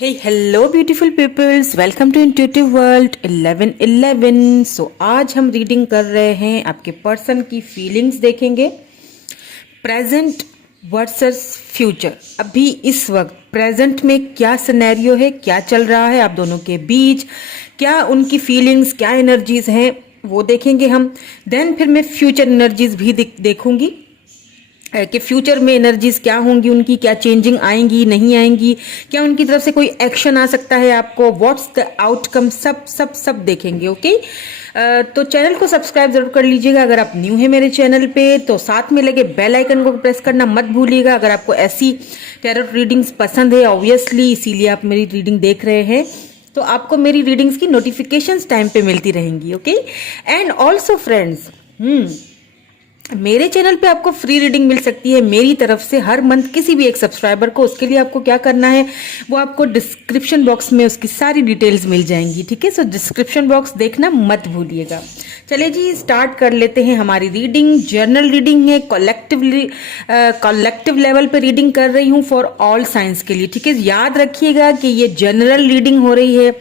Hey, hello beautiful peoples, welcome to Intuitive World 1111। सो आज हम reading कर रहे हैं, आपके पर्सन की फीलिंग्स देखेंगे। Present versus future. अभी इस वक्त प्रेजेंट में क्या सिनेरियो है, क्या चल रहा है आप दोनों के बीच, क्या उनकी फीलिंग्स, क्या एनर्जीज हैं, वो देखेंगे हम। देन फिर मैं फ्यूचर एनर्जीज भी देखूंगी कि फ्यूचर में एनर्जीज क्या होंगी उनकी, क्या चेंजिंग आएंगी नहीं आएंगी, क्या उनकी तरफ से कोई एक्शन आ सकता है आपको, व्हाट्स द आउटकम, सब सब सब देखेंगे। ओके तो चैनल को सब्सक्राइब जरूर कर लीजिएगा अगर आप न्यू है मेरे चैनल पे, तो साथ में लगे बेल आइकन को प्रेस करना मत भूलिएगा अगर आपको ऐसी टैरोट रीडिंग्स पसंद है, ऑब्वियसली इसीलिए आप मेरी रीडिंग देख रहे हैं, तो आपको मेरी रीडिंग्स की नोटिफिकेशंस टाइम पे मिलती रहेंगी। ओके एंड ऑल्सो फ्रेंड्स, मेरे चैनल पे आपको फ्री रीडिंग मिल सकती है मेरी तरफ से हर मंथ किसी भी एक सब्सक्राइबर को। उसके लिए आपको क्या करना है, वो आपको डिस्क्रिप्शन बॉक्स में उसकी सारी डिटेल्स मिल जाएंगी। ठीक है, सो डिस्क्रिप्शन बॉक्स देखना मत भूलिएगा। चलिए जी, स्टार्ट कर लेते हैं हमारी रीडिंग। जर्नल रीडिंग है, कलेक्टिव लेवल पे रीडिंग कर रही हूँ फॉर ऑल साइंस के लिए। ठीक है, याद रखिएगा कि ये जनरल रीडिंग हो रही है,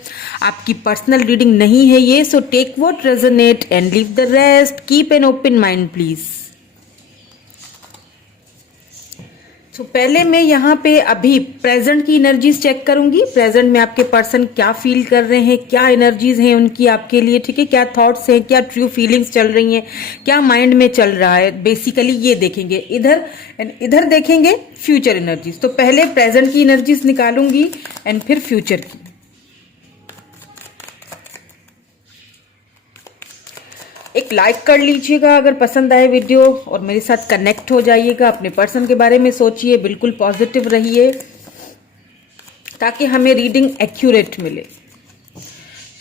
आपकी पर्सनल रीडिंग नहीं है ये। So take what resonate and leave the rest, keep an open mind please. तो पहले मैं यहाँ पे अभी प्रेजेंट की एनर्जीज चेक करूंगी। प्रेजेंट में आपके पर्सन क्या फील कर रहे हैं, क्या एनर्जीज हैं उनकी आपके लिए। ठीक है, क्या थॉट्स हैं, क्या ट्रू फीलिंग्स चल रही हैं, क्या माइंड में चल रहा है, बेसिकली ये देखेंगे। इधर एंड इधर देखेंगे फ्यूचर एनर्जीज। तो पहले प्रेजेंट की एनर्जीज निकालूंगी एंड फिर फ्यूचर की। एक लाइक कर लीजिएगा अगर पसंद आए वीडियो, और मेरे साथ कनेक्ट हो जाइएगा। अपने पर्सन के बारे में सोचिए, बिल्कुल पॉजिटिव रहिए ताकि हमें रीडिंग एक्यूरेट मिले।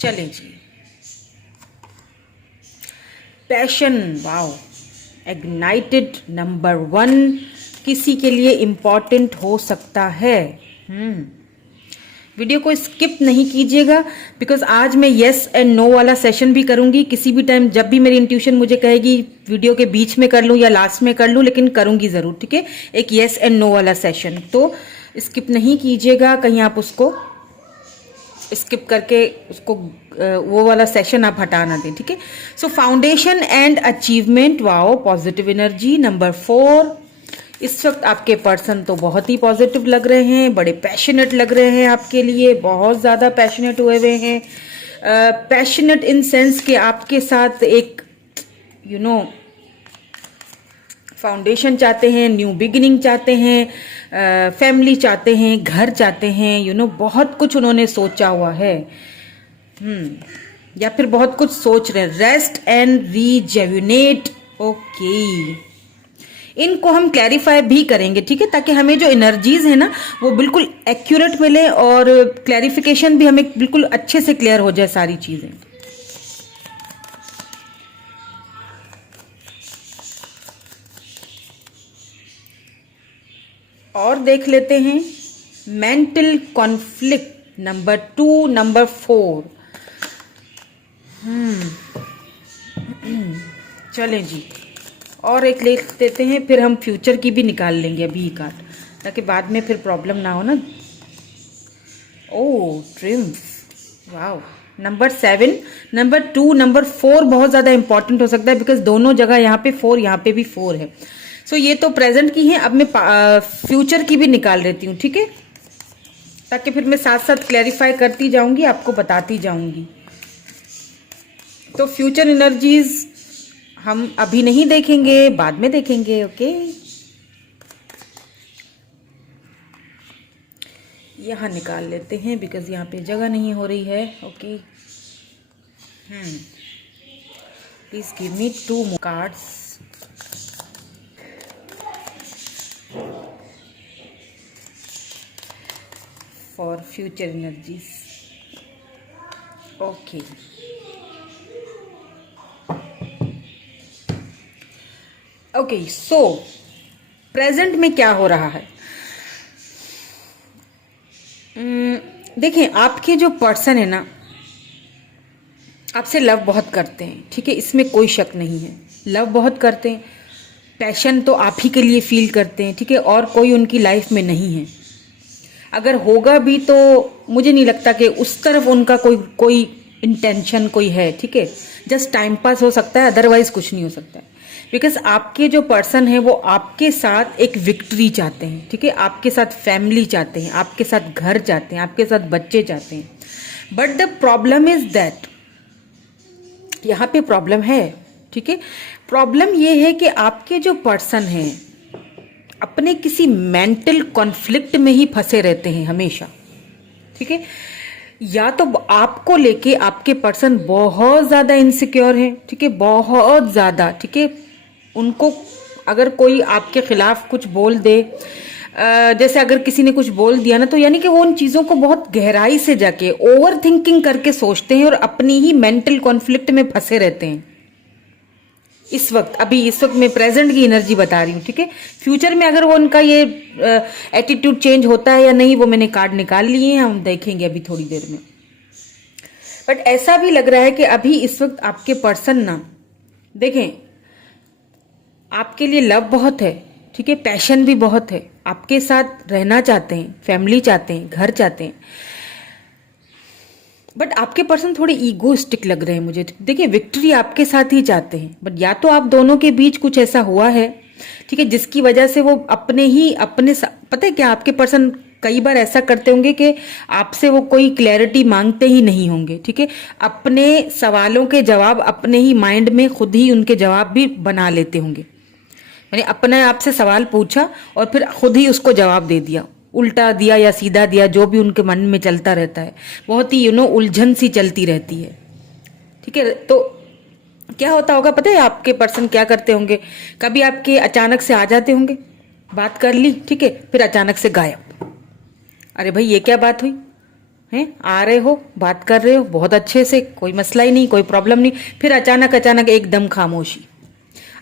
चलें जी, पैशन, वाओ, इग्नाइटेड नंबर 1 किसी के लिए इंपॉर्टेंट हो सकता है। वीडियो को स्किप नहीं कीजिएगा बिकॉज आज मैं येस एंड नो वाला सेशन भी करूंगी। किसी भी टाइम जब भी मेरी इंट्यूशन मुझे कहेगी वीडियो के बीच में कर लूं या लास्ट में कर लूं, लेकिन करूंगी जरूर। ठीक है, एक येस एंड नो वाला सेशन, तो स्किप नहीं कीजिएगा। कहीं आप उसको स्किप करके उसको वो वाला सेशन आप हटा ना दें। ठीक है, so foundation and achievement, wow, positive energy number 4। इस वक्त आपके पर्सन तो बहुत ही पॉजिटिव लग रहे हैं, बड़े पैशनेट लग रहे हैं आपके लिए, बहुत ज़्यादा पैशनेट हुए हुए हैं। पैशनेट इन सेंस कि आपके साथ एक फाउंडेशन चाहते हैं, न्यू बिगिनिंग चाहते हैं, फैमिली चाहते हैं, घर चाहते हैं, बहुत कुछ उन्होंने सोचा हुआ है। या फिर बहुत कुछ सोच रहे हैं। रेस्ट एंड रीजेविनेट, ओके, इनको हम क्लैरिफाई भी करेंगे। ठीक है, ताकि हमें जो एनर्जीज है ना वो बिल्कुल एक्यूरेट मिले और क्लैरिफिकेशन भी हमें बिल्कुल अच्छे से क्लियर हो जाए सारी चीजें। और देख लेते हैं मेंटल कॉन्फ्लिक्ट नंबर 2, नंबर 4। चलें जी, और एक ले देते हैं, फिर हम फ्यूचर की भी निकाल लेंगे अभी ही कार्ड, ताकि बाद में फिर प्रॉब्लम ना हो ना। Oh, triumph, wow, number 7, number 2, number 4 बहुत ज़्यादा इंपॉर्टेंट हो सकता है बिकॉज दोनों जगह यहाँ पे 4, यहाँ पे भी 4 है। सो ये तो प्रेजेंट की है। अब मैं फ्यूचर की भी निकाल लेती हूँ। ठीक है, ताकि फिर मैं साथ साथ क्लैरिफाई करती जाऊंगी, आपको बताती जाऊंगी। तो फ्यूचर एनर्जीज हम अभी नहीं देखेंगे, बाद में देखेंगे। ओके, यहाँ निकाल लेते हैं बिकॉज यहाँ पे जगह नहीं हो रही है। Okay, please give me 2 more cards. For future energies. Okay, okay, so present में क्या हो रहा है। देखें, आपके जो पर्सन है ना, आपसे लव बहुत करते हैं। ठीक है, इसमें कोई शक नहीं है, लव बहुत करते हैं, पैशन तो आप ही के लिए फील करते हैं। ठीक है, और कोई उनकी लाइफ में नहीं है। अगर होगा भी तो मुझे नहीं लगता कि उस तरफ उनका कोई कोई इंटेंशन कोई है, ठीक है। जस्ट टाइम पास हो सकता है, अदरवाइज कुछ नहीं हो सकता है। बिकॉज आपके जो पर्सन है वो आपके साथ एक विक्ट्री चाहते हैं, ठीक है, आपके साथ फैमिली चाहते हैं, आपके साथ घर चाहते हैं, आपके साथ बच्चे चाहते हैं। But the problem is that, यहाँ पे प्रॉब्लम है, ठीक है। प्रॉब्लम ये है कि आपके जो पर्सन हैं अपने किसी मेंटल कॉन्फ्लिक्ट में ही फंसे रहते हैं हमेशा, ठीक है। या तो आपको लेके आपके पर्सन बहुत ज्यादा इनसिक्योर है, ठीक है, बहुत ज्यादा, ठीक है। उनको अगर कोई आपके खिलाफ कुछ बोल दे, जैसे अगर किसी ने कुछ बोल दिया ना, तो यानी कि वो उन चीजों को बहुत गहराई से जाके ओवर थिंकिंग करके सोचते हैं और अपनी ही मेंटल कॉन्फ्लिक्ट में फंसे रहते हैं इस वक्त। अभी इस वक्त मैं प्रेजेंट की एनर्जी बता रही हूँ, ठीक है। फ्यूचर में अगर वो उनका ये एटीट्यूड चेंज होता है या नहीं, वो मैंने कार्ड निकाल लिए हैं, हम देखेंगे अभी थोड़ी देर में। बट ऐसा भी लग रहा है कि अभी इस वक्त आपके पर्सन ना, देखें, आपके लिए लव बहुत है, ठीक है, पैशन भी बहुत है, आपके साथ रहना चाहते हैं, फैमिली चाहते हैं, घर चाहते हैं। बट आपके पर्सन थोड़े ईगोइस्टिक लग रहे हैं मुझे। देखिए, विक्ट्री आपके साथ ही चाहते हैं, बट या तो आप दोनों के बीच कुछ ऐसा हुआ है, ठीक है, जिसकी वजह से वो पता है क्या, आपके पर्सन कई बार ऐसा करते होंगे कि आपसे वो कोई क्लैरिटी मांगते ही नहीं होंगे, ठीक है। अपने सवालों के जवाब अपने ही माइंड में खुद ही उनके जवाब भी बना लेते होंगे। मैंने अपने आप से सवाल पूछा और फिर खुद ही उसको जवाब दे दिया, उल्टा दिया या सीधा दिया, जो भी उनके मन में चलता रहता है। बहुत ही उलझन सी चलती रहती है, ठीक है। तो क्या होता होगा पता है, आपके पर्सन क्या करते होंगे, कभी आपके अचानक से आ जाते होंगे, बात कर ली, ठीक है, फिर अचानक से गायब। अरे भाई, ये क्या बात हुई है, आ रहे हो, बात कर रहे हो बहुत अच्छे से, कोई मसला ही नहीं, कोई प्रॉब्लम नहीं, फिर अचानक एकदम खामोशी,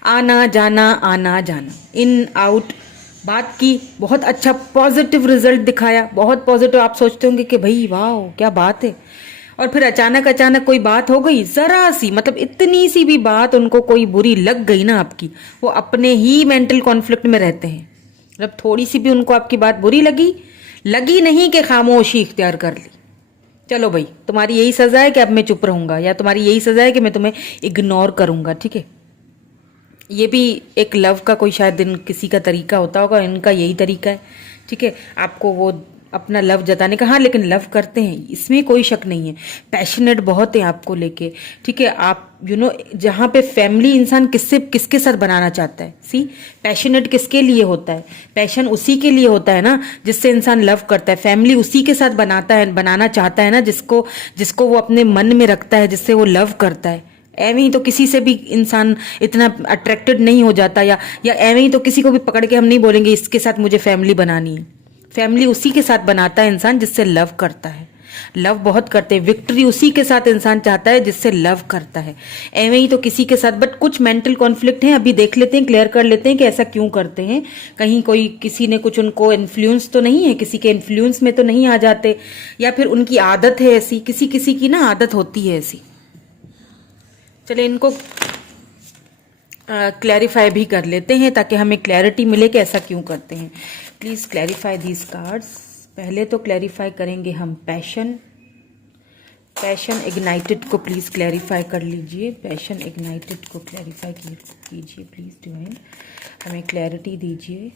आना जाना, इन आउट, बात की, बहुत अच्छा पॉजिटिव रिजल्ट दिखाया, बहुत पॉजिटिव, आप सोचते होंगे कि भाई वाह क्या बात है, और फिर अचानक कोई बात हो गई, जरा सी, मतलब इतनी सी भी बात उनको कोई बुरी लग गई ना आपकी, वो अपने ही मेंटल कॉन्फ्लिक्ट में रहते हैं। मतलब थोड़ी सी भी उनको आपकी बात बुरी लगी नहीं कि खामोशी इख्तियार कर ली, चलो भाई तुम्हारी यही सजा है कि अब मैं चुप रहूंगा, या तुम्हारी यही सजा है कि मैं तुम्हें इग्नोर करूंगा, ठीक है। ये भी एक लव का कोई शायद किसी का तरीका होता होगा, इनका यही तरीका है, ठीक है, आपको वो अपना लव जताने का। हाँ, लेकिन लव करते हैं, इसमें कोई शक नहीं है, पैशनेट बहुत है आपको लेके, ठीक है। आप जहाँ पे फैमिली इंसान किसके साथ बनाना चाहता है, सी, पैशनेट किसके लिए होता है, पैशन उसी के लिए होता है ना जिससे इंसान लव करता है। फैमिली उसी के साथ बनाना चाहता है ना, जिसको वो अपने मन में रखता है, जिससे वो लव करता है। एवं ही तो किसी से भी इंसान इतना अट्रैक्टेड नहीं हो जाता, या एवं ही तो किसी को भी पकड़ के हम नहीं बोलेंगे इसके साथ मुझे फैमिली बनानी है। फैमिली उसी के साथ बनाता है इंसान जिससे लव करता है, लव बहुत करते हैं। विक्ट्री उसी के साथ इंसान चाहता है जिससे लव करता है, एवं ही तो किसी के साथ। बट कुछ मेंटल कॉन्फ्लिक्ट हैं, अभी देख लेते हैं, क्लियर कर लेते हैं कि ऐसा क्यों करते हैं। कहीं कोई किसी ने कुछ उनको इन्फ्लुएंस तो नहीं है, किसी के इन्फ्लुएंस में तो नहीं आ जाते, या फिर उनकी आदत है ऐसी, किसी किसी की ना आदत होती है ऐसी। चले इनको क्लैरिफाई भी कर लेते हैं ताकि हमें क्लैरिटी मिले कि ऐसा क्यों करते हैं। Please clarify these cards. पहले तो क्लैरिफाई करेंगे हम पैशन इग्नाइटेड को प्लीज क्लैरिफाई कर लीजिए। पैशन इग्नाइटेड को क्लैरिफाई कीजिए प्लीज डिवाइन, हमें क्लैरिटी दीजिए।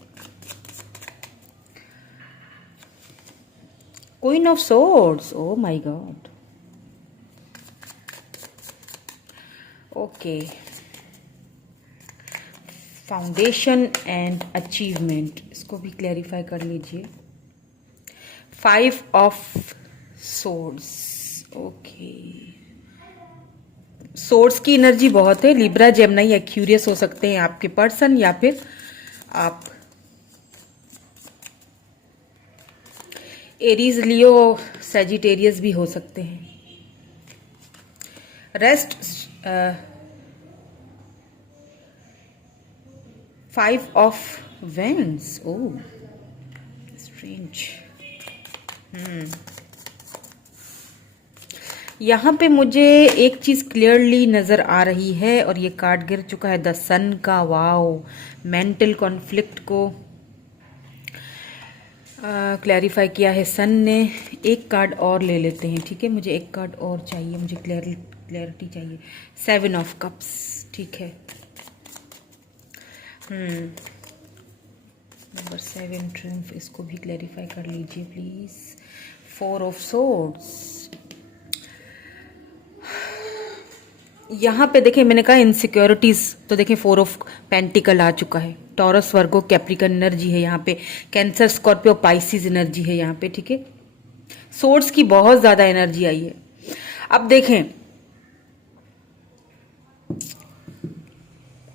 Queen of swords, O my God, okay. Foundation and achievement, इसको भी क्लैरिफाई कर लीजिए। 5 ऑफ सोर्ड्स, ओके। सोर्ड्स की एनर्जी बहुत है, लिब्रा, जेमिनी, एक्यूरियस हो सकते हैं आपके पर्सन, या फिर आप एरीज, लियो, सैजिटेरियस भी हो सकते हैं। Rest 5 of wands, oh strange. यहाँ पे मुझे एक चीज क्लियरली नजर आ रही है, और ये कार्ड गिर चुका है द सन का। वाओ, मेंटल कॉन्फ्लिक्ट को क्लैरिफाई किया है सन ने। एक कार्ड और ले लेते हैं, ठीक है, मुझे एक कार्ड और चाहिए, मुझे क्लैरिटी चाहिए। 7 ऑफ कप्स, ठीक है। नंबर 7 ट्रिम्फ, इसको भी क्लैरिफाई कर लीजिए प्लीज। 4 ऑफ सोर्ड्स, यहाँ पे देखें मैंने कहा इनसिक्योरिटीज, तो देखें 4 ऑफ पेंटिकल आ चुका है। टॉरस, वर्गो, कैप्रिकन एनर्जी है यहाँ पे, कैंसर, स्कॉर्पियो, पाइसिस एनर्जी है यहाँ पे, ठीक है। सोर्स की बहुत ज्यादा एनर्जी आई है। अब देखें,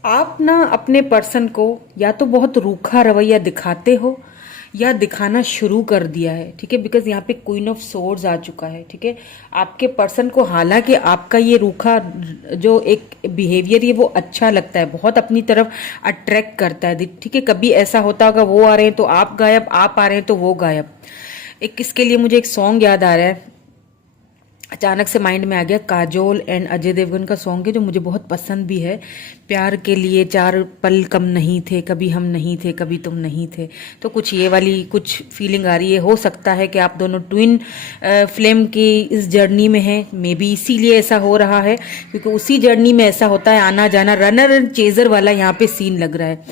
आप ना अपने पर्सन को या तो बहुत रूखा रवैया दिखाते हो या दिखाना शुरू कर दिया है, ठीक है, बिकॉज यहाँ पे क्वीन ऑफ सोर्ड्स आ चुका है, ठीक है। आपके पर्सन को हालांकि आपका ये रूखा जो एक बिहेवियर ये वो अच्छा लगता है, बहुत अपनी तरफ अट्रैक्ट करता है, ठीक है। कभी ऐसा होता होगा वो आ रहे हैं तो आप गायब, आप आ रहे हैं तो वो गायब। एक इसके लिए मुझे एक सॉन्ग याद आ रहा है, अचानक से माइंड में आ गया, काजोल एंड अजय देवगन का सॉन्ग है जो मुझे बहुत पसंद भी है। प्यार के लिए 4 पल कम नहीं थे, कभी हम नहीं थे, कभी तुम नहीं थे। तो कुछ ये वाली कुछ फीलिंग आ रही है। हो सकता है कि आप दोनों ट्विन फ्लेम की इस जर्नी में हैं, मे बी इसीलिए ऐसा हो रहा है, क्योंकि उसी जर्नी में ऐसा होता है, आना जाना, रनर एंड चेजर वाला यहाँ पे सीन लग रहा है।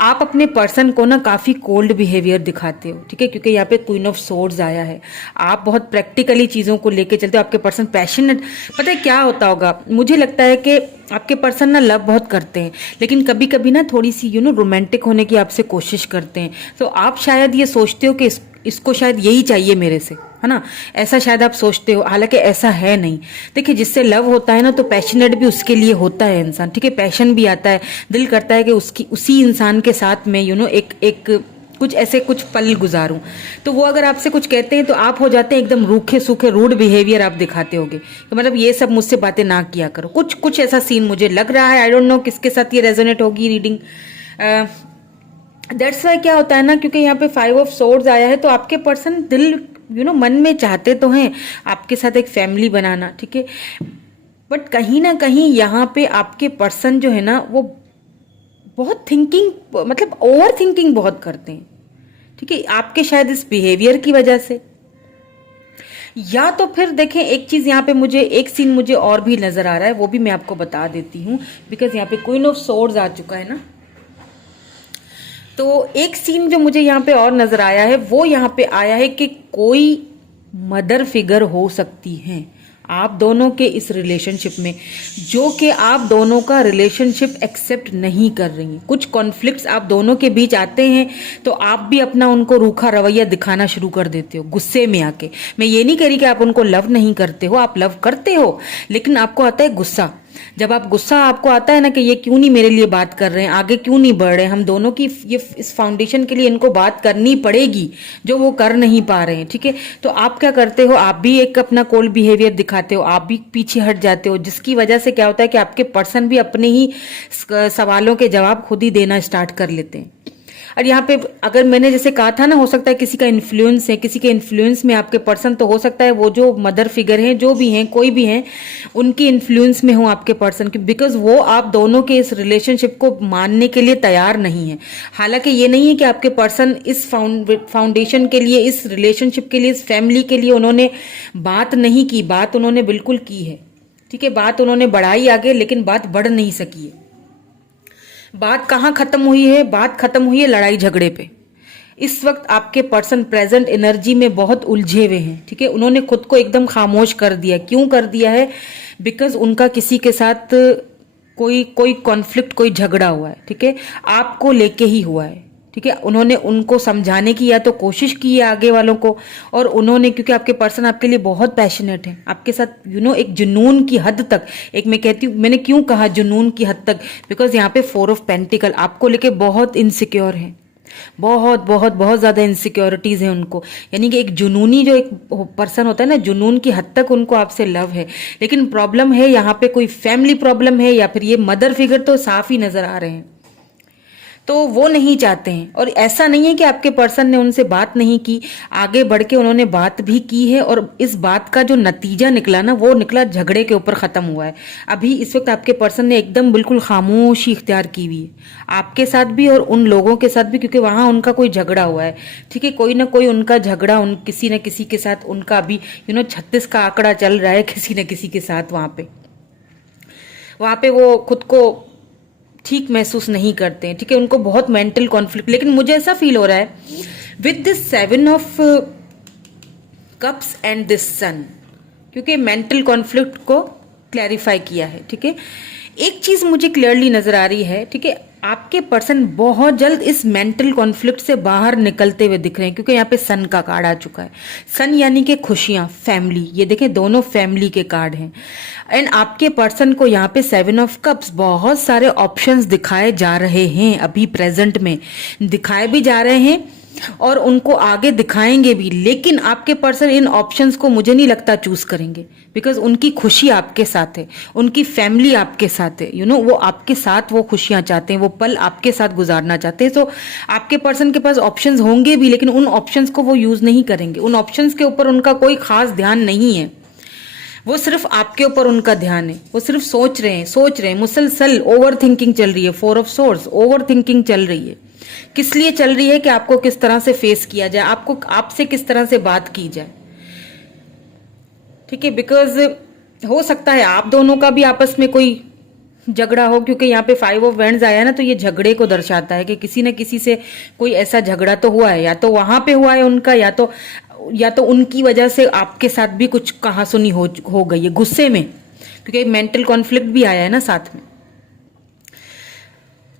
आप अपने पर्सन को ना काफी कोल्ड बिहेवियर दिखाते हो, ठीक है, क्योंकि यहाँ पे क्वीन ऑफ सोर्ड्स आया है। आप बहुत प्रैक्टिकली चीजों को लेके चलते हो। आपके पर्सन पैशनेट, पता है क्या होता होगा, मुझे लगता है कि आपके पर्सन ना लव बहुत करते हैं, लेकिन कभी कभी ना थोड़ी सी रोमांटिक होने की आपसे कोशिश करते हैं। तो आप शायद ये सोचते हो कि इसको शायद यही चाहिए मेरे से, है ना, ऐसा शायद आप सोचते हो, हालांकि ऐसा है नहीं। देखिए, जिससे लव होता है ना तो पैशनेट भी उसके लिए होता है इंसान, ठीक है, पैशन भी आता है, दिल करता है कि उसी इंसान के साथ में एक कुछ ऐसे कुछ पल गुजारूं। तो वो अगर आपसे कुछ कहते हैं तो आप हो जाते हैं एकदम रूखे सूखे, रूड बिहेवियर आप दिखाते होगे, तो मतलब ये सब मुझसे बातें ना किया करो, कुछ ऐसा सीन मुझे लग रहा है। आई डोंट नो किसके साथ ये रेजोनेट होगी रीडिंग। दैट्स वाई क्या होता है ना, क्योंकि यहाँ पे 5 ऑफ सोर्ड्स आया है, तो आपके पर्सन दिल मन में चाहते तो हैं आपके साथ एक फैमिली बनाना, ठीक है, बट कहीं ना कहीं यहाँ पे आपके पर्सन जो है ना वो बहुत थिंकिंग, मतलब ओवर थिंकिंग बहुत करते हैं, ठीक है, आपके शायद इस बिहेवियर की वजह से। या तो फिर देखें, एक चीज यहाँ पे मुझे, एक सीन मुझे और भी नजर आ रहा है, वो भी मैं आपको बता देती हूँ, बिकॉज यहाँ पे क्वीन ऑफ सोर्ड्स आ चुका है ना। तो एक सीन जो मुझे यहाँ पे और नजर आया है, वो यहाँ पे आया है कि कोई मदर फिगर हो सकती है आप दोनों के इस रिलेशनशिप में, जो कि आप दोनों का रिलेशनशिप एक्सेप्ट नहीं कर रही हैं। कुछ कॉन्फ्लिक्ट्स आप दोनों के बीच आते हैं तो आप भी अपना उनको रूखा रवैया दिखाना शुरू कर देते हो गुस्से में आके। मैं ये नहीं कह रही कि आप उनको लव नहीं करते हो, आप लव करते हो, लेकिन आपको आता है गुस्सा। जब आप गुस्सा आपको आता है ना कि ये क्यों नहीं मेरे लिए बात कर रहे हैं, आगे क्यों नहीं बढ़ रहे हैं, हम दोनों की ये इस फाउंडेशन के लिए इनको बात करनी पड़ेगी जो वो कर नहीं पा रहे हैं, ठीक है। तो आप क्या करते हो, आप भी एक अपना कोल्ड बिहेवियर दिखाते हो, आप भी पीछे हट जाते हो, जिसकी वजह से क्या होता है कि आपके पर्सन भी अपने ही सवालों के जवाब खुद ही देना स्टार्ट कर लेते हैं। और यहाँ पे अगर मैंने जैसे कहा था ना, हो सकता है किसी का इन्फ्लुएंस है, किसी के इन्फ्लुएंस में आपके पर्सन, तो हो सकता है वो जो मदर फिगर हैं, जो भी हैं, कोई भी हैं, उनकी इन्फ्लुएंस में हो आपके पर्सन की, बिकॉज वो आप दोनों के इस रिलेशनशिप को मानने के लिए तैयार नहीं है। हालांकि ये नहीं है कि आपके पर्सन इस फाउंडेशन के लिए, इस रिलेशनशिप के लिए, इस फैमिली के लिए उन्होंने बात नहीं की, बात उन्होंने बिल्कुल की है, ठीक है, बात उन्होंने बढ़ाई आगे, लेकिन बात बढ़ नहीं सकी है। बात कहाँ खत्म हुई है, बात खत्म हुई है लड़ाई झगड़े पे। इस वक्त आपके पर्सन प्रेजेंट एनर्जी में बहुत उलझे हुए हैं, ठीक है, उन्होंने खुद को एकदम खामोश कर दिया। क्यों कर दिया है, बिकॉज उनका किसी के साथ कोई कॉन्फ्लिक्ट, कोई झगड़ा हुआ है, ठीक है, आपको लेके ही हुआ है, ठीक है। उन्होंने उनको समझाने की या तो कोशिश की है आगे वालों को, और उन्होंने, क्योंकि आपके पर्सन आपके लिए बहुत पैशनेट है, आपके साथ एक जुनून की हद तक, एक मैं कहती हूँ, मैंने क्यों कहा जुनून की हद तक, बिकॉज यहाँ पे 4 ऑफ पेंटिकल आपको लेके बहुत इनसिक्योर है, बहुत बहुत बहुत ज्यादा इनसिक्योरिटीज है उनको। यानी कि एक जुनूनी जो एक पर्सन होता है ना, जुनून की हद तक उनको आपसे लव है, लेकिन प्रॉब्लम है यहाँ पे कोई फैमिली प्रॉब्लम है, या फिर ये मदर फिगर तो साफ ही नजर आ रहे हैं। तो वो नहीं चाहते हैं। और ऐसा नहीं है कि आपके पर्सन ने उनसे बात नहीं की, आगे बढ़ के उन्होंने बात भी की है, और इस बात का जो नतीजा निकला ना, वो निकला झगड़े के ऊपर खत्म हुआ है। अभी इस वक्त आपके पर्सन ने एकदम बिल्कुल खामोशी इख्तियार की हुई है, आपके साथ भी और उन लोगों के साथ भी, क्योंकि वहां उनका कोई झगड़ा हुआ है। ठीक है, कोई ना कोई उनका झगड़ा उन किसी न किसी के साथ, उनका अभी 36 का आंकड़ा चल रहा है किसी न किसी के साथ। वहां पे वो खुद को ठीक महसूस नहीं करते हैं। ठीक है, उनको बहुत मेंटल कॉन्फ्लिक्ट, लेकिन मुझे ऐसा फील हो रहा है with this 7 of cups and this sun, क्योंकि मेंटल कॉन्फ्लिक्ट को क्लैरिफाई किया है। ठीक है, एक चीज मुझे क्लियरली नजर आ रही है। ठीक है, आपके पर्सन बहुत जल्द इस मेंटल कॉन्फ्लिक्ट से बाहर निकलते हुए दिख रहे हैं, क्योंकि यहाँ पे सन का कार्ड आ चुका है। सन यानी कि खुशियां, फैमिली, ये देखें दोनों फैमिली के कार्ड हैं। एंड आपके पर्सन को यहाँ पे 7 ऑफ कप्स, बहुत सारे ऑप्शंस दिखाए जा रहे हैं, अभी प्रेजेंट में दिखाए भी जा रहे हैं और उनको आगे दिखाएंगे भी। लेकिन आपके पर्सन इन ऑप्शंस को मुझे नहीं लगता चूज करेंगे, बिकॉज उनकी खुशी आपके साथ है, उनकी फैमिली आपके साथ है। वो आपके साथ वो खुशियां चाहते हैं, वो पल आपके साथ गुजारना चाहते हैं। तो आपके पर्सन के पास ऑप्शंस होंगे भी, लेकिन उन ऑप्शंस को वो यूज नहीं करेंगे। उन ऑप्शंस के ऊपर उनका कोई खास ध्यान नहीं है, वो सिर्फ आपके ऊपर उनका ध्यान है। वो सिर्फ सोच रहे हैं मुसलसल ओवर थिंकिंग चल रही है। 4 ऑफ सोर्ड्स, ओवर थिंकिंग चल रही है। किस लिए चल रही है? कि आपको किस तरह से फेस किया जाए, आपसे किस तरह से बात की जाए। ठीक है, बिकॉज हो सकता है आप दोनों का भी आपस में कोई झगड़ा हो, क्योंकि यहाँ पे 5 ऑफ वैंड्स आया ना, तो ये झगड़े को दर्शाता है कि किसी न किसी से कोई ऐसा झगड़ा तो हुआ है, या तो वहां पे हुआ है उनका, या तो उनकी वजह से आपके साथ भी कुछ कहासुनी हो गई है गुस्से में, क्योंकि मेंटल कॉन्फ्लिक्ट भी आया है ना साथ में।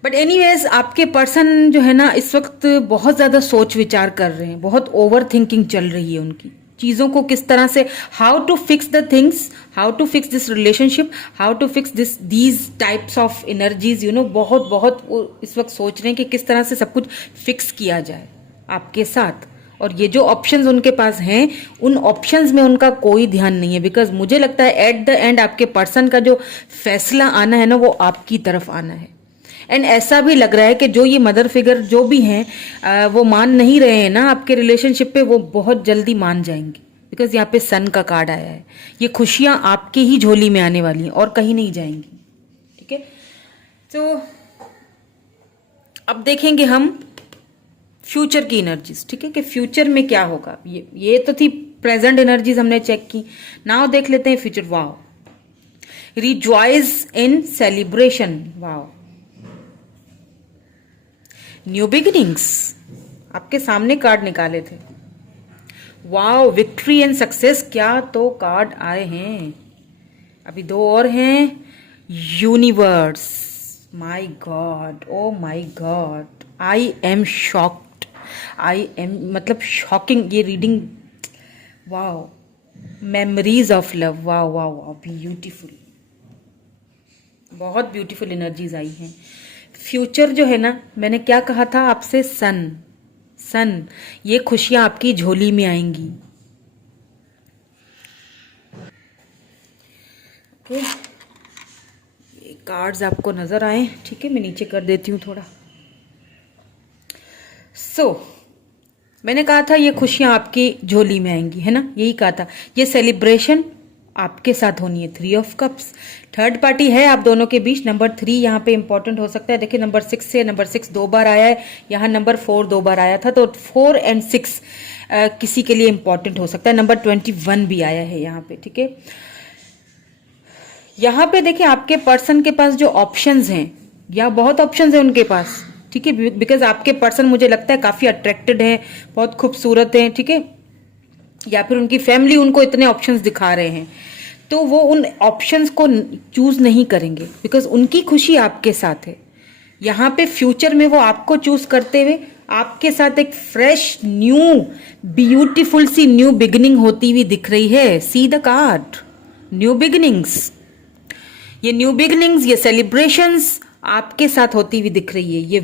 बट एनीवेज आपके पर्सन जो है ना, इस वक्त बहुत ज्यादा सोच विचार कर रहे हैं, बहुत ओवर थिंकिंग चल रही है उनकी। चीजों को किस तरह से, how to fix the things, how to fix this relationship, how to fix these types of energies, बहुत वो इस वक्त सोच रहे हैं कि किस तरह से सब कुछ फिक्स किया जाए आपके साथ। और ये जो ऑप्शंस उनके पास हैं, उन ऑप्शंस में उनका कोई ध्यान नहीं है, बिकॉज मुझे लगता है एट द एंड आपके पर्सन का जो फैसला आना है ना, वो आपकी तरफ आना है। एंड ऐसा भी लग रहा है कि जो ये मदर फिगर जो भी हैं, वो मान नहीं रहे हैं ना आपके रिलेशनशिप पे, वो बहुत जल्दी मान जाएंगे, बिकॉज यहाँ पे सन का कार्ड आया है। ये खुशियां आपकी ही झोली में आने वाली हैं और कहीं नहीं जाएंगी। ठीक है, तो अब देखेंगे हम फ्यूचर की एनर्जीज। ठीक है, कि फ्यूचर में क्या होगा। ये तो थी प्रेजेंट एनर्जीज, हमने चेक की। नाउ देख लेते हैं फ्यूचर। वाओ, रिजॉइस इन सेलिब्रेशन, वाओ, न्यू बिगिनिंग्स, आपके सामने कार्ड निकाले थे। वाओ, विक्ट्री एंड सक्सेस, क्या तो कार्ड आए हैं। अभी 2 और हैं। Universe, my God, O my God, I am shocked, I am, मतलब शॉकिंग ये reading. Wow, memories of love, wow wow wow, beautiful, बहुत ब्यूटीफुल एनर्जीज आई हैं। फ्यूचर जो है ना, मैंने क्या कहा था आपसे, सन, ये खुशियां आपकी झोली में आएंगी। ओके, ये कार्ड्स आपको नजर आए। ठीक है, मैं नीचे कर देती हूँ थोड़ा। मैंने कहा था ये खुशियां आपकी झोली में आएंगी, है ना, यही कहा था। ये सेलिब्रेशन आपके साथ होनी है। 3 ऑफ कप्स, थर्ड पार्टी है आप दोनों के बीच। नंबर 3 यहाँ पे इंपॉर्टेंट हो सकता है। देखिए, नंबर 6 से नंबर 6 2 बार आया है, यहाँ नंबर 4 2 बार आया था, तो 4 एंड 6 किसी के लिए इंपॉर्टेंट हो सकता है। नंबर 21 भी आया है यहाँ पे। ठीक है, यहाँ पे देखिए आपके पर्सन के पास जो ऑप्शंस हैं, या बहुत ऑप्शंस हैं उनके पास। ठीक है, बिकॉज आपके पर्सन मुझे लगता है काफी अट्रैक्टेड हैं, बहुत खूबसूरत हैं। ठीक है, या फिर उनकी फैमिली उनको इतने ऑप्शंस दिखा रहे हैं, तो वो उन ऑप्शंस को चूज नहीं करेंगे, बिकॉज उनकी खुशी आपके साथ है। यहाँ पे फ्यूचर में वो आपको चूज करते हुए आपके साथ एक फ्रेश न्यू ब्यूटीफुल सी न्यू बिगिनिंग होती हुई दिख रही है। See the card, new beginnings, ये न्यू बिगिनिंग्स, ये सेलिब्रेशंस आपके साथ होती हुई दिख रही है। ये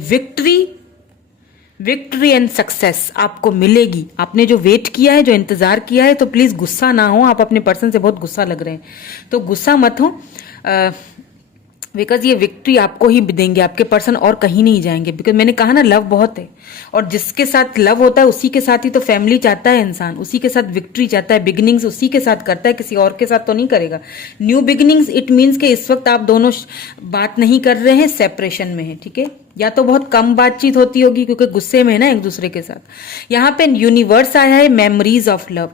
विक्ट्री एंड सक्सेस आपको मिलेगी। आपने जो वेट किया है, जो इंतजार किया है, तो प्लीज गुस्सा ना हो। आप अपने पर्सन से बहुत गुस्सा लग रहे हैं, तो गुस्सा मत हो। बिकॉज ये विक्ट्री आपको ही देंगे, आपके पर्सन और कहीं नहीं जाएंगे। बिकॉज मैंने कहा ना, लव बहुत है, और जिसके साथ लव होता है उसी के साथ ही तो फैमिली चाहता है इंसान, उसी के साथ विक्ट्री चाहता है, बिगिनिंग्स उसी के साथ करता है, किसी और के साथ तो नहीं करेगा। न्यू बिगिनिंग्स इट मीन्स कि इस वक्त आप दोनों बात नहीं कर रहे हैं, सेपरेशन में है, ठीक है, या तो बहुत कम बातचीत होती होगी क्योंकि गुस्से में है ना एक दूसरे के साथ। यहाँ पे यूनिवर्स आया है मेमोरीज ऑफ लव।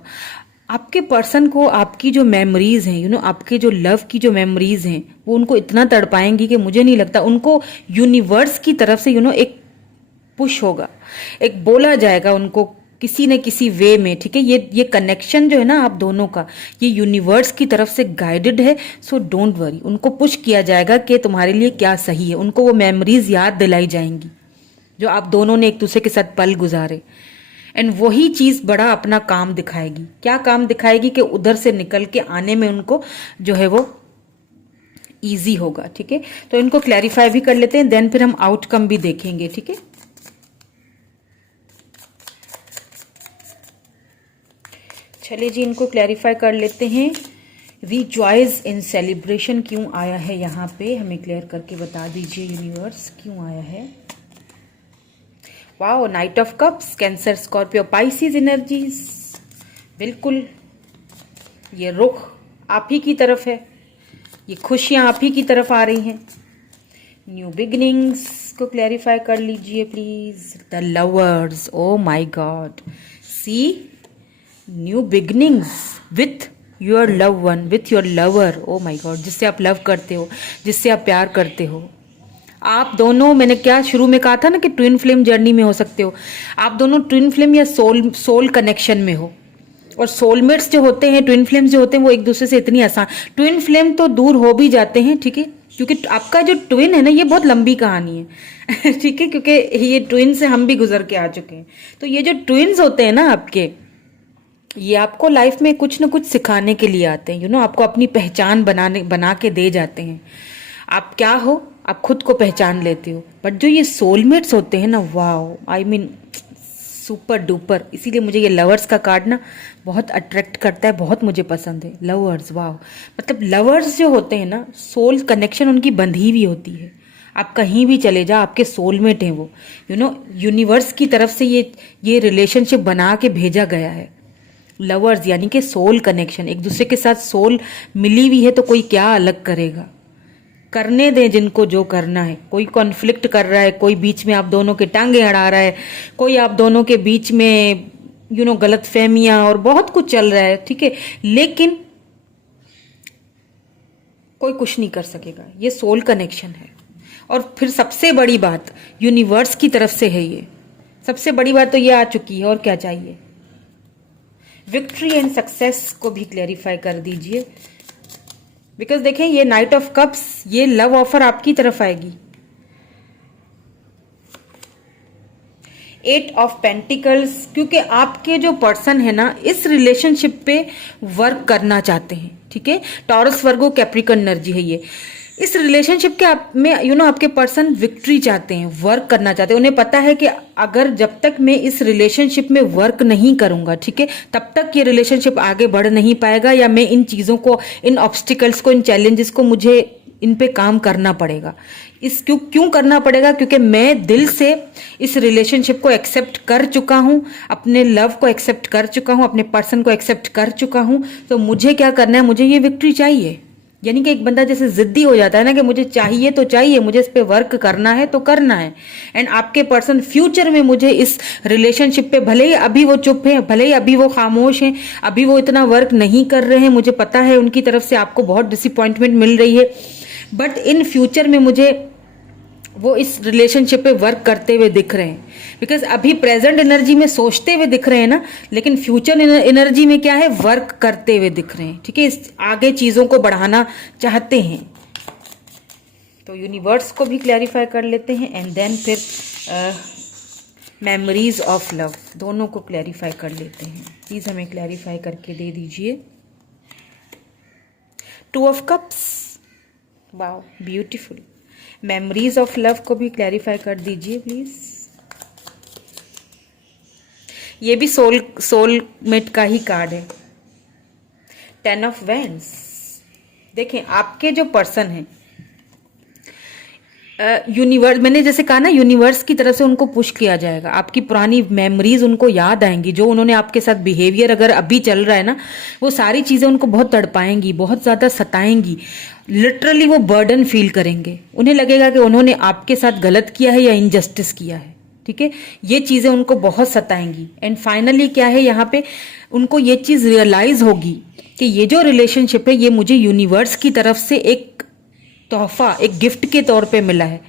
आपके पर्सन को आपकी जो मेमोरीज हैं, आपके जो लव की जो मेमोरीज हैं, वो उनको इतना तड़पाएंगी कि मुझे नहीं लगता उनको यूनिवर्स की तरफ से एक पुश होगा, एक बोला जाएगा उनको किसी न किसी वे में, ठीक है। ये कनेक्शन जो है ना आप दोनों का, ये यूनिवर्स की तरफ से गाइडेड है। सो डोंट वरी, उनको पुश किया जाएगा कि तुम्हारे लिए क्या सही है। उनको वो मेमोरीज याद दिलाई जाएंगी जो आप दोनों ने एक दूसरे के साथ पल गुजारे, एंड वही चीज बड़ा अपना काम दिखाएगी। क्या काम दिखाएगी कि उधर से निकल के आने में उनको जो है वो इजी होगा, ठीक है। तो इनको क्लैरिफाई भी कर लेते हैं, देन फिर हम आउटकम भी देखेंगे, ठीक है। चलिए जी, इनको क्लैरिफाई कर लेते हैं। रिजॉइस इन सेलिब्रेशन क्यों आया है यहाँ पे, हमें क्लियर करके बता दीजिए यूनिवर्स, क्यों आया है। Wow, night of cups, cancer, Scorpio, Pisces energies. बिल्कुल, ये रुख आप ही की तरफ है, ये खुशियां आप ही की तरफ आ रही हैं। न्यू बिगिनिंग्स को क्लैरिफाई कर लीजिए please. The lovers, oh my god, see new beginnings with your love one, with your lover, oh my god, जिससे आप लव करते हो, जिससे आप प्यार करते हो। आप दोनों, मैंने क्या शुरू में कहा था ना कि ट्विन फ्लेम जर्नी में हो सकते हो। आप दोनों ट्विन फ्लेम या सोल कनेक्शन में हो। और सोलमेट्स जो होते हैं, ट्विन फ्लेम्स जो होते हैं, वो एक दूसरे से इतनी आसान, ट्विन फ्लेम तो दूर हो भी जाते हैं, ठीक है, क्योंकि आपका जो ट्विन है ना, ये बहुत लंबी कहानी है ठीक है, क्योंकि ये ट्विन से हम भी गुजर के आ चुके हैं। तो ये जो ट्विन्स होते हैं ना आपके, ये आपको लाइफ में कुछ ना कुछ सिखाने के लिए आते हैं, आपको अपनी पहचान बना के दे जाते हैं। आप क्या हो, आप खुद को पहचान लेते हो। बट जो ये सोलमेट्स होते हैं ना, wow, I mean super duper. इसीलिए मुझे ये लवर्स का कार्ड ना बहुत अट्रैक्ट करता है, बहुत मुझे पसंद है। लवर्स, वाओ, मतलब लवर्स जो होते हैं ना, सोल कनेक्शन उनकी बंधी हुई होती है। आप कहीं भी चले जाओ, आपके सोलमेट हैं वो, यूनिवर्स की तरफ से ये रिलेशनशिप बना के भेजा गया है। लवर्स यानी कि सोल कनेक्शन, एक दूसरे के साथ सोल मिली हुई है, तो कोई क्या अलग करेगा। करने दें जिनको जो करना है। कोई कॉन्फ्लिक्ट कर रहा है, कोई बीच में आप दोनों के टांगे अड़ा रहा है, कोई आप दोनों के बीच में गलत फहमियां और बहुत कुछ चल रहा है, ठीक है, लेकिन कोई कुछ नहीं कर सकेगा। ये सोल कनेक्शन है। और फिर सबसे बड़ी बात यूनिवर्स की तरफ से है, ये सबसे बड़ी बात तो ये आ चुकी है, और क्या चाहिए। विक्ट्री एंड सक्सेस को भी क्लैरिफाई कर दीजिए, बिकॉज देखें ये नाइट ऑफ कप्स, ये लव ऑफर आपकी तरफ आएगी। 8 ऑफ पेंटिकल्स, क्योंकि आपके जो पर्सन है ना, इस रिलेशनशिप पे वर्क करना चाहते हैं, ठीक है। टॉरस, वर्गो, कैप्रिकॉर्न एनर्जी है ये। इस रिलेशनशिप के में आपके पर्सन विक्ट्री चाहते हैं, वर्क करना चाहते हैं। उन्हें पता है कि अगर जब तक मैं इस रिलेशनशिप में वर्क नहीं करूंगा, ठीक है, तब तक ये रिलेशनशिप आगे बढ़ नहीं पाएगा, या मैं इन चीजों को, इन ऑब्स्टिकल्स को, इन चैलेंजेस को मुझे इन पे काम करना पड़ेगा। क्यों करना पड़ेगा, क्योंकि मैं दिल से इस रिलेशनशिप को एक्सेप्ट कर चुका हूं, अपने लव को एक्सेप्ट कर चुका हूं, अपने पर्सन को एक्सेप्ट कर चुका हूं। तो मुझे क्या करना है, मुझे ये विक्ट्री चाहिए। यानी कि एक बंदा जैसे जिद्दी हो जाता है ना कि मुझे चाहिए तो चाहिए, मुझे इस पे वर्क करना है तो करना है। एंड आपके पर्सन फ्यूचर में मुझे इस रिलेशनशिप पे, भले ही अभी वो चुप है, भले ही अभी वो खामोश हैं, अभी वो इतना वर्क नहीं कर रहे हैं, मुझे पता है उनकी तरफ से आपको बहुत डिसअपॉइंटमेंट मिल रही है, बट इन फ्यूचर में मुझे वो इस रिलेशनशिप पे वर्क करते हुए दिख रहे हैं। बिकॉज अभी प्रेजेंट एनर्जी में सोचते हुए दिख रहे हैं ना, लेकिन फ्यूचर एनर्जी में क्या है, वर्क करते हुए दिख रहे हैं, ठीक है, आगे चीजों को बढ़ाना चाहते हैं। तो यूनिवर्स को भी क्लैरिफाई कर लेते हैं, एंड देन फिर मेमोरीज ऑफ लव दोनों को क्लैरिफाई कर लेते हैं। प्लीज हमें क्लैरिफाई करके दे दीजिए। 2 of cups, wow, beautiful. Memories of love को भी क्लैरिफाई कर दीजिए प्लीज। ये भी सोलमेट का ही कार्ड है। 10 ऑफ वैंड्स। देखें आपके जो पर्सन है, यूनिवर्स, मैंने जैसे कहा ना, यूनिवर्स की तरफ से उनको पुश किया जाएगा। आपकी पुरानी मेमोरीज उनको याद आएंगी, जो उन्होंने आपके साथ बिहेवियर अगर अभी चल रहा है ना, वो सारी चीज़ें उनको बहुत तड़पाएंगी, बहुत ज़्यादा सताएंगी। लिटरली वो बर्डन फील करेंगे, उन्हें लगेगा कि उन्होंने आपके साथ गलत किया है या इनजस्टिस किया है। ठीक है, ये चीज़ें उनको बहुत सताएंगी। एंड फाइनली क्या है, यहाँ पे उनको ये चीज़ रियलाइज होगी कि ये जो रिलेशनशिप है ये मुझे यूनिवर्स की तरफ से एक तोहफा, एक गिफ्ट के तौर पे मिला है,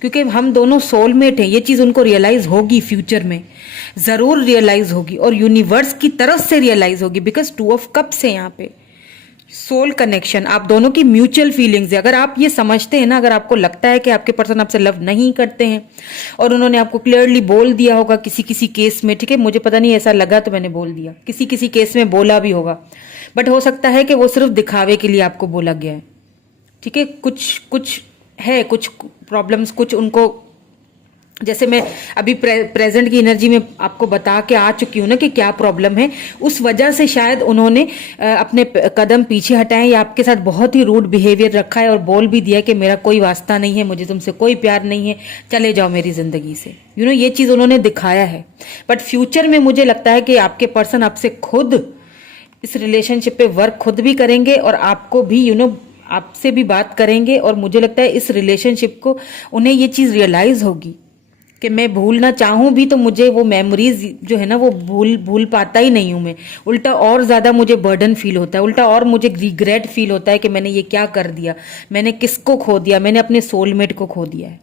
क्योंकि हम दोनों सोलमेट हैं। ये चीज़ उनको रियलाइज होगी, फ्यूचर में ज़रूर रियलाइज होगी, और यूनिवर्स की तरफ से रियलाइज होगी, बिकॉज 2 ऑफ कप्स है यहाँ पे। सोल कनेक्शन, आप दोनों की म्यूचुअल फीलिंग्स है। अगर आप ये समझते हैं ना, अगर आपको लगता है कि आपके पर्सन आपसे लव नहीं करते हैं और उन्होंने आपको क्लियरली बोल दिया होगा किसी किसी केस में, ठीक है, मुझे पता नहीं ऐसा लगा तो मैंने बोल दिया, किसी किसी केस में बोला भी होगा, बट हो सकता है कि वो सिर्फ दिखावे के लिए आपको बोला गया है। ठीक है, कुछ कुछ है, कुछ प्रॉब्लम्स, कुछ उनको, जैसे मैं अभी प्रेजेंट की एनर्जी में आपको बता के आ चुकी हूँ ना कि क्या प्रॉब्लम है, उस वजह से शायद उन्होंने अपने कदम पीछे हटाए या आपके साथ बहुत ही रूड बिहेवियर रखा है और बोल भी दिया कि मेरा कोई वास्ता नहीं है, मुझे तुमसे कोई प्यार नहीं है, चले जाओ मेरी जिंदगी से। ये चीज़ उन्होंने दिखाया है। बट फ्यूचर में मुझे लगता है कि आपके पर्सन आपसे खुद इस रिलेशनशिप पे वर्क खुद भी करेंगे और आपको भी आपसे भी बात करेंगे। और मुझे लगता है इस रिलेशनशिप को उन्हें ये चीज़ रियलाइज होगी कि मैं भूलना चाहूँ भी तो मुझे वो मेमोरीज जो है ना वो भूल पाता ही नहीं हूँ मैं। उल्टा और ज़्यादा मुझे बर्डन फील होता है, उल्टा और मुझे रिग्रेट फील होता है कि मैंने ये क्या कर दिया, मैंने किसको खो दिया, मैंने अपने सोलमेट को खो दिया है।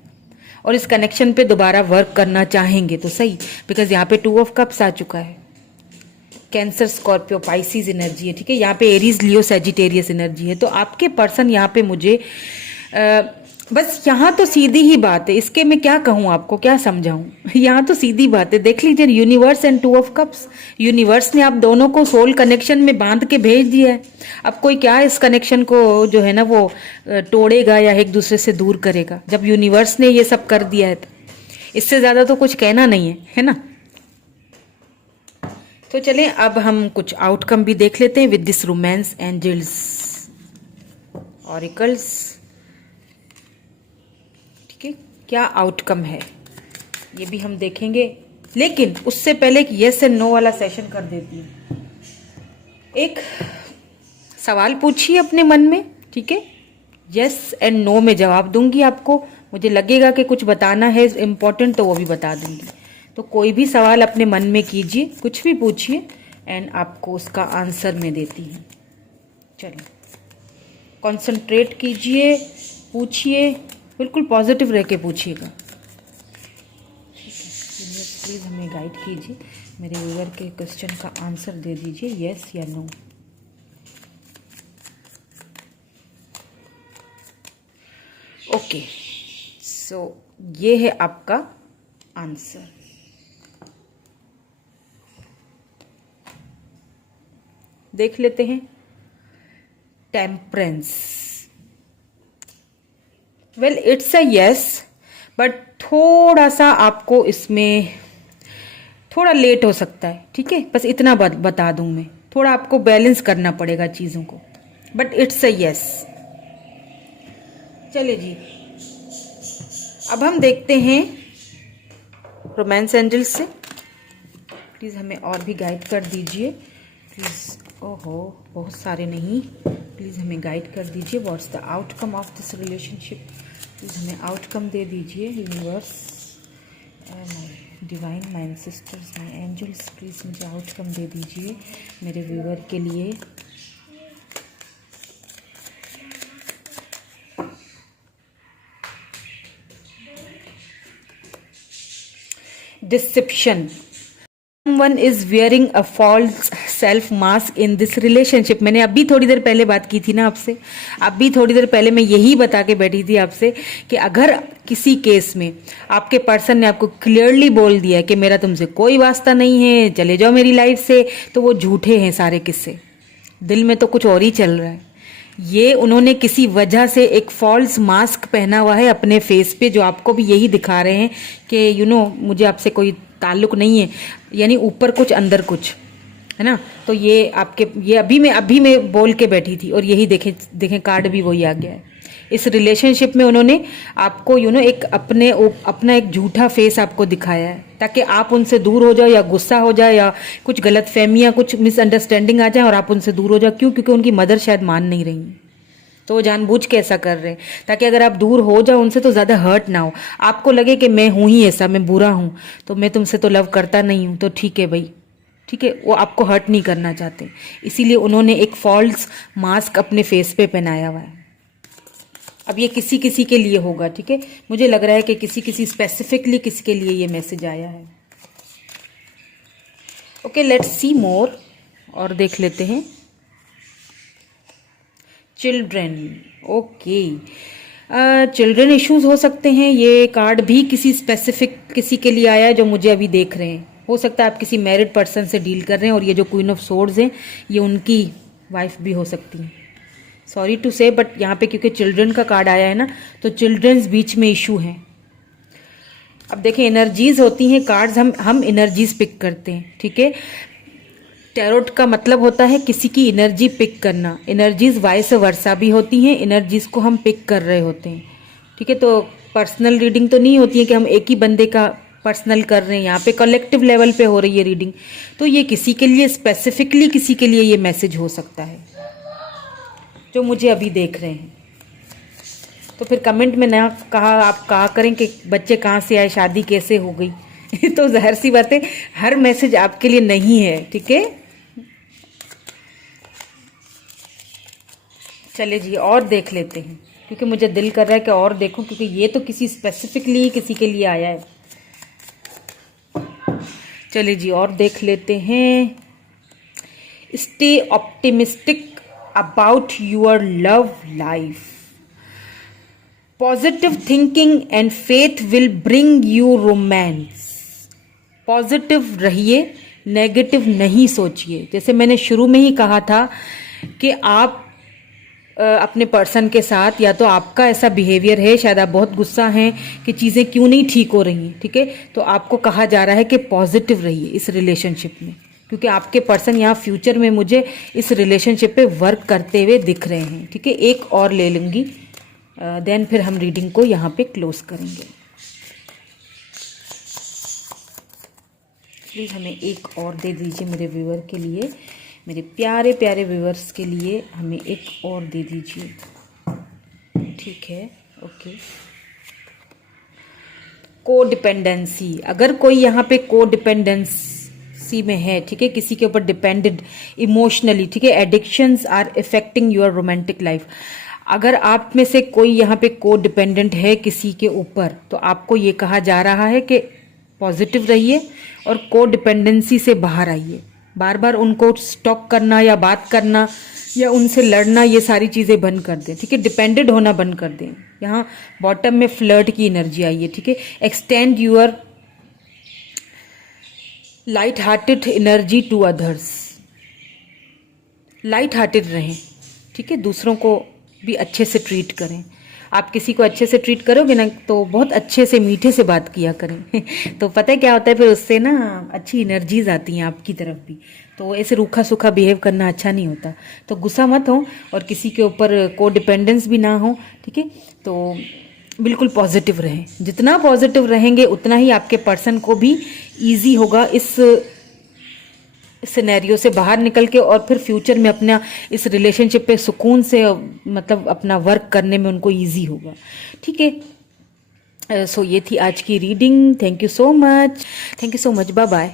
और इस कनेक्शन पे दोबारा वर्क करना चाहेंगे तो सही, बिकॉज यहाँ पे 2 ऑफ कप्स आ चुका है। कैंसर, स्कॉर्पियो, पाइसिस एनर्जी है। ठीक है, यहाँ पे एरीज, लियो, सैजिटेरियस एनर्जी है। तो आपके पर्सन यहाँ पे मुझे बस यहाँ तो सीधी ही बात है, इसके मैं क्या कहूँ, आपको क्या समझाऊँ, यहाँ तो सीधी बात है। देख लीजिए, universe and 2 of cups, universe ने आप दोनों को सोल कनेक्शन में बांध के भेज दिया है। अब कोई क्या इस कनेक्शन को जो है ना वो तोड़ेगा या एक दूसरे से दूर करेगा, जब यूनिवर्स ने ये सब कर दिया है तो इससे ज़्यादा तो कुछ कहना नहीं है ना। तो चलें अब हम कुछ आउटकम भी देख लेते हैं with this romance angels oracles. ठीक है, क्या आउटकम है ये भी हम देखेंगे, लेकिन उससे पहले एक येस एंड नो वाला सेशन कर देती हूँ। एक सवाल पूछिए अपने मन में, ठीक है, येस एंड नो में जवाब दूंगी आपको। मुझे लगेगा कि कुछ बताना है इम्पोर्टेंट तो वो भी बता दूंगी। तो कोई भी सवाल अपने मन में कीजिए, कुछ भी पूछिए, एंड आपको उसका आंसर मैं देती हूँ। चलिए, कंसंट्रेट कीजिए, पूछिए, बिल्कुल पॉजिटिव रह के पूछिएगा। प्लीज़ हमें गाइड कीजिए, मेरे व्यूअर के क्वेश्चन का आंसर दे दीजिए, येस या नो। ओके, सो ये है आपका आंसर। देख लेते हैं। Temperance, well it's a yes, but थोड़ा सा आपको इसमें थोड़ा लेट हो सकता है। ठीक है, बस इतना बता दूं मैं, थोड़ा आपको बैलेंस करना पड़ेगा चीज़ों को, बट इट्स अ यस। चलिए जी, अब हम देखते हैं रोमांस एंजल्स से। प्लीज़ हमें और भी गाइड कर दीजिए प्लीज़। ओहो, बहुत सारे नहीं, प्लीज़ हमें गाइड कर दीजिए। What's the outcome of this relationship, please हमें आउटकम दे दीजिए। Universe, my divine, my sisters, my angels, please मुझे आउटकम दे दीजिए मेरे व्यूअर के लिए। Deception, someone is wearing a false self mask in this relationship। मैंने अभी थोड़ी देर पहले बात की थी ना आपसे, अभी थोड़ी देर पहले मैं यही बता के बैठी थी आपसे कि अगर किसी केस में आपके पर्सन ने आपको क्लियरली बोल दिया है कि मेरा तुमसे कोई वास्ता नहीं है, चले जाओ मेरी लाइफ से, तो वो झूठे हैं सारे किस्से, दिल में तो कुछ और ही चल रहा है। ये उन्होंने किसी वजह से एक फॉल्स मास्क पहना हुआ है अपने फेस पे, जो आपको भी यही दिखा रहे हैं कि मुझे आपसे कोई ताल्लुक नहीं है, यानी ऊपर कुछ अंदर कुछ है ना। तो ये आपके, ये अभी मैं बोल के बैठी थी और यही देखें कार्ड भी वही आ गया है। इस रिलेशनशिप में उन्होंने आपको एक अपना एक झूठा फेस आपको दिखाया है, ताकि आप उनसे दूर हो जाओ, या गुस्सा हो जाए, या कुछ गलतफहमियां, कुछ मिसअंडरस्टैंडिंग आ जाए और आप उनसे दूर हो जाओ। क्यों? क्योंकि उनकी मदर शायद मान नहीं रही, तो वो जानबूझ के ऐसा कर रहे हैं, ताकि अगर आप दूर हो जाओ उनसे तो ज़्यादा हर्ट ना हो, आपको लगे कि मैं हूँ ही ऐसा, मैं बुरा हूँ, तो मैं तुमसे तो लव करता नहीं हूँ, तो ठीक है भाई, ठीक है। वो आपको हर्ट नहीं करना चाहते, इसीलिए उन्होंने एक फॉल्स मास्क अपने फेस पे पहनाया हुआ है। अब ये किसी किसी के लिए होगा, ठीक है। मुझे लग रहा है कि किसी किसी स्पेसिफिकली किसी के लिए ये मैसेज आया है। ओके, लेट्स सी मोर, और देख लेते हैं। चिल्ड्रन, ओके, चिल्ड्रन इश्यूज हो सकते हैं। ये कार्ड भी किसी स्पेसिफिक किसी के लिए आया है जो मुझे अभी देख रहे हैं। हो सकता है आप किसी मैरिड पर्सन से डील कर रहे हैं, और ये जो क्वीन ऑफ सोर्ड्स हैं ये उनकी वाइफ भी हो सकती हैं। सॉरी टू से, बट यहाँ पे क्योंकि चिल्ड्रन का कार्ड आया है ना, तो चिल्ड्रंस बीच में इशू है। अब देखें, एनर्जीज होती हैं, कार्ड्स हम एनर्जीज पिक करते हैं, ठीक है। टैरोट का मतलब होता है किसी की एनर्जी पिक करना। एनर्जीज वाइस वर्सा भी होती हैं, एनर्जीज को हम पिक कर रहे होते हैं, ठीक है। तो पर्सनल रीडिंग तो नहीं होती है कि हम एक ही बंदे का पर्सनल कर रहे हैं, यहाँ पे कलेक्टिव लेवल पे हो रही है रीडिंग। तो ये किसी के लिए स्पेसिफिकली किसी के लिए ये मैसेज हो सकता है जो मुझे अभी देख रहे हैं। तो फिर कमेंट में ना आप कहा करें कि बच्चे कहाँ से आए, शादी कैसे हो गई तो जाहिर सी बात है हर मैसेज आपके लिए नहीं है, ठीक है। चले जी, और देख लेते हैं, क्योंकि मुझे दिल कर रहा है कि और देखूं, क्योंकि ये तो किसी स्पेसिफिकली किसी के लिए आया है। चले जी, और देख लेते हैं। Stay optimistic about your love life. Positive thinking and faith will bring you romance. Positive रहिए, नेगेटिव नहीं सोचिए। जैसे मैंने शुरू में ही कहा था कि आप अपने पर्सन के साथ, या तो आपका ऐसा बिहेवियर है, शायद आप बहुत गुस्सा हैं कि चीज़ें क्यों नहीं ठीक हो रही हैं, ठीक है। तो आपको कहा जा रहा है कि पॉजिटिव रहिए इस रिलेशनशिप में, क्योंकि आपके पर्सन यहाँ फ्यूचर में मुझे इस रिलेशनशिप पे वर्क करते हुए दिख रहे हैं, ठीक है। एक और ले लूँगी, देन फिर हम रीडिंग को यहाँ पे क्लोज करेंगे। प्लीज़ हमें एक और दे दीजिए मेरे व्यूअर के लिए, मेरे प्यारे प्यारे व्यूअर्स के लिए हमें एक और दे दीजिए, ठीक है। ओके, को डिपेंडेंसी। अगर कोई यहाँ पे को डिपेंडेंसी में है, ठीक है, किसी के ऊपर डिपेंडेड इमोशनली, ठीक है, addictions are affecting your romantic life. अगर आप में से कोई यहाँ पे को डिपेंडेंट है किसी के ऊपर, तो आपको ये कहा जा रहा है कि पॉजिटिव रहिए और को डिपेंडेंसी से बाहर आइए। बार बार उनको स्टॉक करना या बात करना या उनसे लड़ना, ये सारी चीज़ें बंद कर दें, ठीक है। डिपेंडेड होना बंद कर दें। यहाँ बॉटम में फ्लर्ट की एनर्जी आई है, ठीक है। Extend your light hearted energy to others. Light hearted रहें, ठीक है, दूसरों को भी अच्छे से ट्रीट करें। आप किसी को अच्छे से ट्रीट करोगे ना, तो बहुत अच्छे से मीठे से बात किया करें तो पता है क्या होता है, फिर उससे ना अच्छी एनर्जीज आती हैं आपकी तरफ भी। तो ऐसे रूखा सूखा बिहेव करना अच्छा नहीं होता। तो गुस्सा मत हो और किसी के ऊपर को डिपेंडेंस भी ना हो, ठीक है। तो बिल्कुल पॉजिटिव रहें। जितना पॉजिटिव रहेंगे उतना ही आपके पर्सन को भी ईजी होगा इस सिनेरियो से बाहर निकल के, और फिर फ्यूचर में अपना इस रिलेशनशिप पे सुकून से मतलब अपना वर्क करने में उनको इजी होगा, ठीक है। सो ये थी आज की reading. Thank you so much, bye bye.